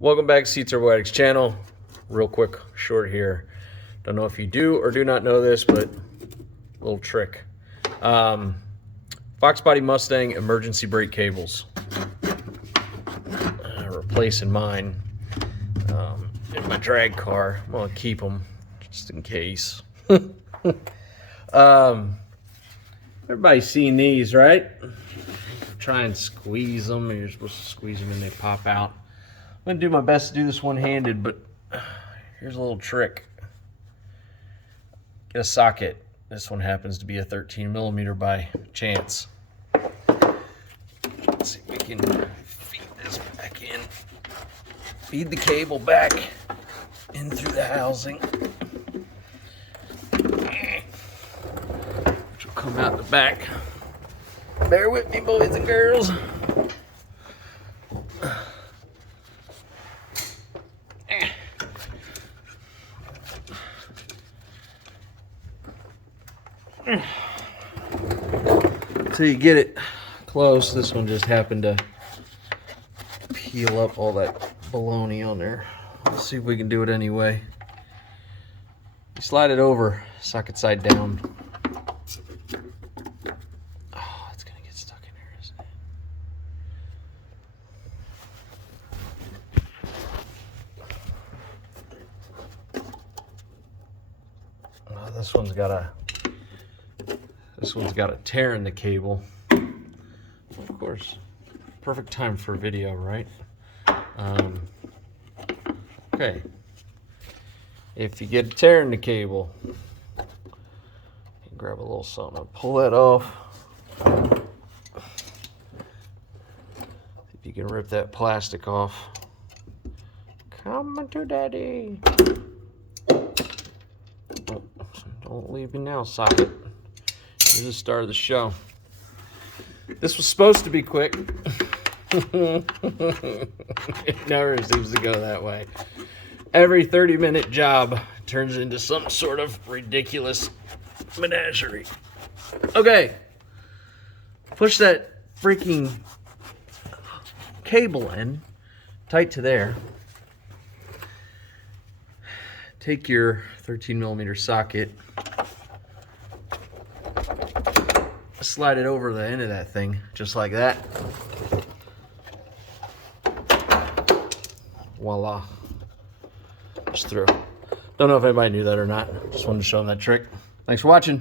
Welcome back to Cturboaddict's channel. Real quick, short here. Don't know if you do or do not know this, but little trick. Foxbody Mustang emergency brake cables. Replacing mine in my drag car. I'm gonna keep them just in case. Everybody's seen these, right? Try and squeeze them. You're supposed to squeeze them and they pop out. I'm gonna do my best to do this one-handed, but here's a little trick. Get a socket. This one happens to be a 13mm by chance. Let's see if we can feed this back in. Feed the cable back in through the housing. Which will come out the back. Bear with me, boys and girls. So you get it close. This one just happened to peel up all that baloney on there. Let's see if we can do it anyway. You slide it over, socket side down. Oh, it's gonna get stuck in there, isn't it? Oh, this one's got a tear in the cable. Of course, perfect time for a video, right? Okay. If you get a tear in the cable, you can grab a little something and pull that off. If you can rip that plastic off. Come to daddy. Oh, don't leave me now, socket. Here's the start of the show. This was supposed to be quick. It never seems to go that way. Every 30-minute job turns into some sort of ridiculous menagerie. Okay. Push that freaking cable in tight to there. Take your 13mm socket. Slide it over the end of that thing, just like that. Voila. Just through. Don't know if anybody knew that or not. Just wanted to show them that trick. Thanks for watching.